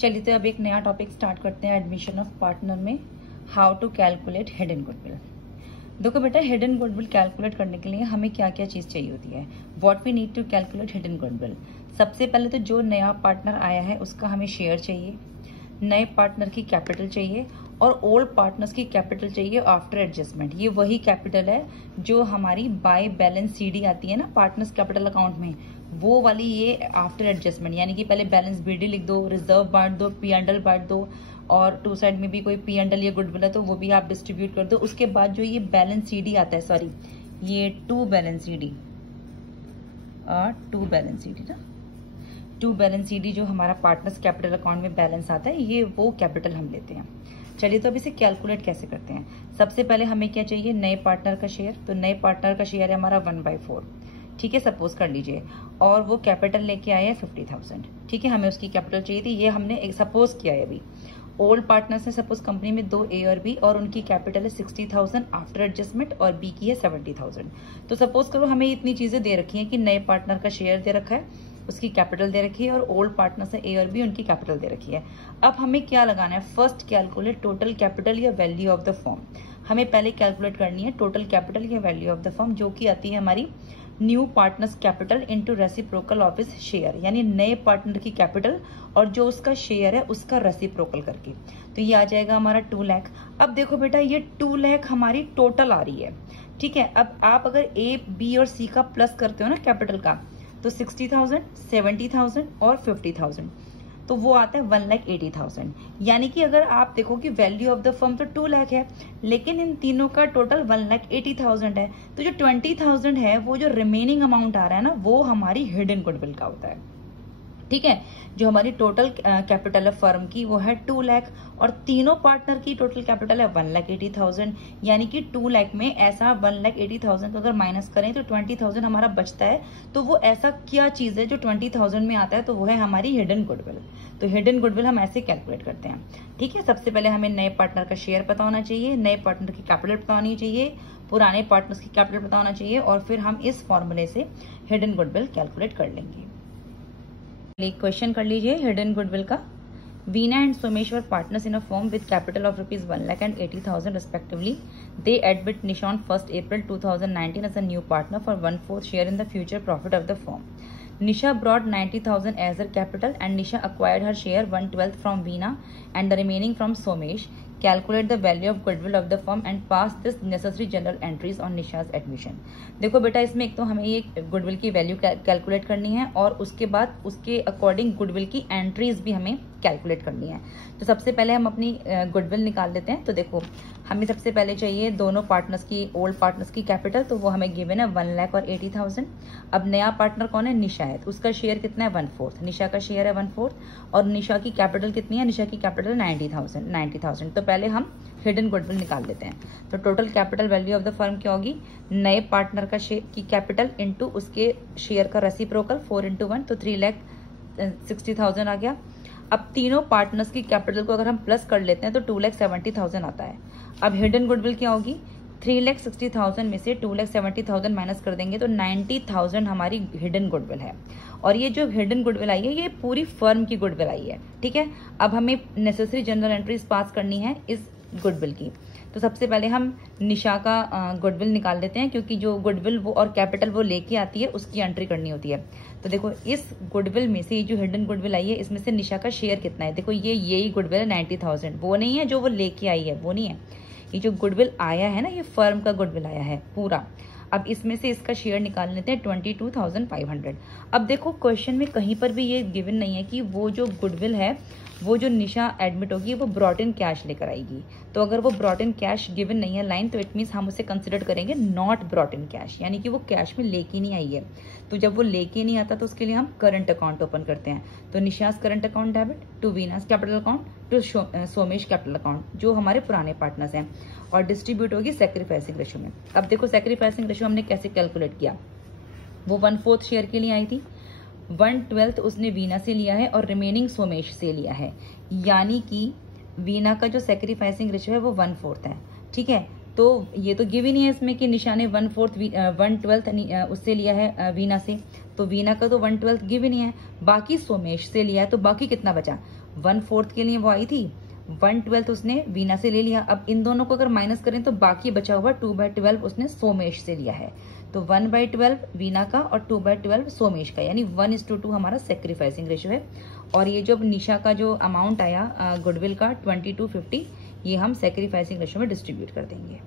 चलिए तो अब एक नया टॉपिक स्टार्ट करते हैं एडमिशन ऑफ पार्टनर में, how to calculate hidden goodwill. देखो बेटा, हिडन गुडविल कैलकुलेट करने के लिए हमें क्या क्या चीज चाहिए होती है। What we need to calculate hidden goodwill. सबसे पहले तो जो नया पार्टनर आया है उसका हमें शेयर चाहिए, नए पार्टनर की कैपिटल चाहिए और ओल्ड पार्टनर्स की कैपिटल चाहिए आफ्टर एडजस्टमेंट। ये वही कैपिटल है जो हमारी बाय बैलेंस सीडी आती है ना पार्टनर्स कैपिटल अकाउंट में, वो वाली ये आफ्टर एडजस्टमेंट। यानी कि पहले बैलेंस बीडी लिख दो, रिजर्व बांट दो, पी एंडल बांट दो और टू साइड में भी कोई पी एंडल या गुडविल है तो वो भी आप डिस्ट्रीब्यूट कर दो। उसके बाद जो ये बैलेंस सीडी आता है, सॉरी ये टू बैलेंस सीडी ना, टू बैलेंस सीडी जो हमारा पार्टनर्स कैपिटल अकाउंट में बैलेंस आता है, ये वो कैपिटल हम लेते हैं। चलिए तो अब इसे कैलकुलेट कैसे करते हैं। सबसे पहले हमें क्या चाहिए, नए पार्टनर का शेयर। तो नए पार्टनर का शेयर है हमारा 1/4, ठीक है, सपोज कर लीजिए, और वो कैपिटल लेके आए हैं 50,000, ठीक है, हमें उसकी कैपिटल चाहिए थी, ये हमने एक सपोज किया है अभी। ओल्ड पार्टनर्स है सपोज कंपनी में 2 ए और बी और उनकी कैपिटल है 60,000 आफ्टर एडजस्टमेंट और बी की है 70,000। तो सपोज करो हमें इतनी चीजें दे रखी हैं कि नए पार्टनर का शेयर दे रखा है, उसकी कैपिटल दे रखी है और ओल्ड पार्टनर्स है ए और बी, उनकी कैपिटल दे रखी है। अब हमें क्या लगाना है, फर्स्ट कैलकुलेट टोटल कैपिटल या वैल्यू ऑफ द फर्म। हमें पहले कैलकुलेट करनी है टोटल कैपिटल या वैल्यू ऑफ द फर्म, जो कि आती है हमारी new partners capital into reciprocal of his share, यानी नए पार्टनर की कैपिटल और जो उसका शेयर है उसका रेसिप्रोकल करके। तो ये आ जाएगा हमारा 2 लाख। अब देखो बेटा, ये 2 लाख हमारी टोटल आ रही है, ठीक है। अब आप अगर ए बी और सी का प्लस करते हो ना कैपिटल का, तो 60,000, 70,000 और 50,000, तो वो आता है 1,80,000। यानी कि अगर आप देखो कि वैल्यू ऑफ द फर्म तो 2 लाख है, लेकिन इन तीनों का टोटल 1,80,000 है। तो जो 20,000 है, वो जो रिमेनिंग अमाउंट आ रहा है ना, वो हमारी हिडन गुडविल का होता है, ठीक है। जो हमारी टोटल कैपिटल है फर्म की वो है 2 लाख और तीनों पार्टनर की टोटल कैपिटल है 1,80,000। यानी कि 2 लाख में ऐसा 1,80,000 का अगर माइनस करें तो 20,000 हमारा बचता है। तो वो ऐसा क्या चीज है जो 20,000 में आता है, तो वो है हमारी हिडन गुडविल। तो हिडन गुडविल हम ऐसे कैलकुलेट करते हैं, ठीक है। सबसे पहले हमें नए पार्टनर का शेयर पता होना चाहिए, नए पार्टनर की कैपिटल पता होनी चाहिए, पुराने पार्टनर्स की कैपिटल पता होना चाहिए और फिर हम इस फॉर्मूले से हिडन गुडविल कैलकुलेट कर लेंगे। क्वेश्चन कर लीजिए हिडन गुडविल का। Veena and Somesh were partners in a firm with capital of rupees 1,80,000 respectively. They admit Nisha on 1st April 2019 as a new partner for 1/4 share in the future profit of the firm. Nisha brought 90,000 as her capital and Nisha acquired her share 1/12 from Veena and the remaining from Somesh. Calculate the value of goodwill of the firm and pass this necessary general entries on Nisha's admission. देखो बेटा, इसमें एक तो हमें ये goodwill की value calculate करनी है और उसके बाद उसके अकॉर्डिंग गुडविल की एंट्रीज भी हमें कैलकुलेट करनी है। तो सबसे पहले हम अपनी गुडविल निकाल लेते हैं। तो देखो, हमें सबसे पहले चाहिए दोनों पार्टनर्स की, ओल्ड पार्टनर्स की कैपिटल, तो वो हमें गिवन है 1,80,000। अब नया पार्टनर कौन है, निशा है, तो उसका शेयर कितना है 1/4, निशा का शेयर है 1/4 और निशा की कैपिटल कितनी है, निशा की कैपिटल 90,000। तो पहले हम हिडन गुडविल निकाल लेते हैं। तो total capital value of the firm क्या होगी, नए पार्टनर का की कैपिटल इंटू उसके शेयर का रेसिप्रोकल 4 × 1, तो 3,60,000 आ गया। अब तीनों पार्टनर्स की कैपिटल को अगर हम प्लस कर लेते हैं तो 2,70,000 आता है। अब हिडन गुडविल क्या होगी, 3,60,000 में से 2,70,000 माइनस कर देंगे तो 90,000 हमारी हिडन गुडविल है। और ये जो हिडन गुडविल आई है ये पूरी फर्म की गुडविल आई है, ठीक है। अब हमें नेसेसरी जनरल एंट्रीज पास करनी है इस गुडविल की। तो सबसे पहले हम निशा का गुडविल निकाल लेते हैं, क्योंकि जो गुडविल वो और कैपिटल वो लेके आती है उसकी एंट्री करनी होती है। तो देखो, इस गुडविल में से जो हिडन गुडविल आई है इसमें से निशा का शेयर कितना है, देखो यही गुडविल है 90,000, वो नहीं है जो वो लेके आई है, वो नहीं है। ये जो गुडविल आया है ना, ये फर्म का गुडविल आया है पूरा। अब इसमें से इसका शेयर निकाल लेते हैं 22,500। अब देखो, क्वेश्चन में कहीं पर भी ये गिवन नहीं है कि वो जो गुडविल है, वो जो निशा एडमिट होगी वो ब्रॉट इन कैश लेकर आएगी। तो अगर वो ब्रॉट इन कैश गिवन नहीं है लाइन, तो इट मीन्स हम उसे कंसिडर करेंगे नॉट ब्रॉट इन कैश, यानी कि वो कैश में लेके नहीं आई है। तो जब वो लेके नहीं आता तो उसके लिए हम करंट अकाउंट ओपन करते हैं। तो Nishas current account debit to Veenas capital account to Somesh capital account, जो हमारे पुराने पार्टनर्स हैं, और डिस्ट्रीब्यूट होगी सैक्रिफाइसिंग रेशियो में। अब देखो, सैक्रिफाइसिंग रेशियो हमने कैसे कैलकुलेट किया, वो 1/4 शेयर के लिए आई थी, 1/12 उसने वीना से लिया है और रिमेनिंग सोमेश से लिया है। यानी कि वीना का जो सैक्रिफाइसिंग रेशियो है वो 1/4 है, ठीक है। तो ये तो गिव ही नहीं है इसमें कि निशा ने 1/12 उससे लिया है वीना से, तो वीना का तो 1/12 गिव ही नहीं है। बाकी सोमेश से लिया है, तो बाकी कितना बचा, 1/4 के लिए वो आई थी, 1/12 उसने वीना से ले लिया। अब इन दोनों को अगर माइनस करें तो बाकी बचा हुआ 2/12 उसने सोमेश से लिया है। तो 1/12 वीना का और 2/12 सोमेश का, यानी 1:2 हमारा सेक्रीफाइसिंग रेशियो है। और ये जो निशा का जो अमाउंट आया गुडविल का 2250, ये हम सेक्रीफाइसिंग रेशियो में डिस्ट्रीब्यूट कर देंगे।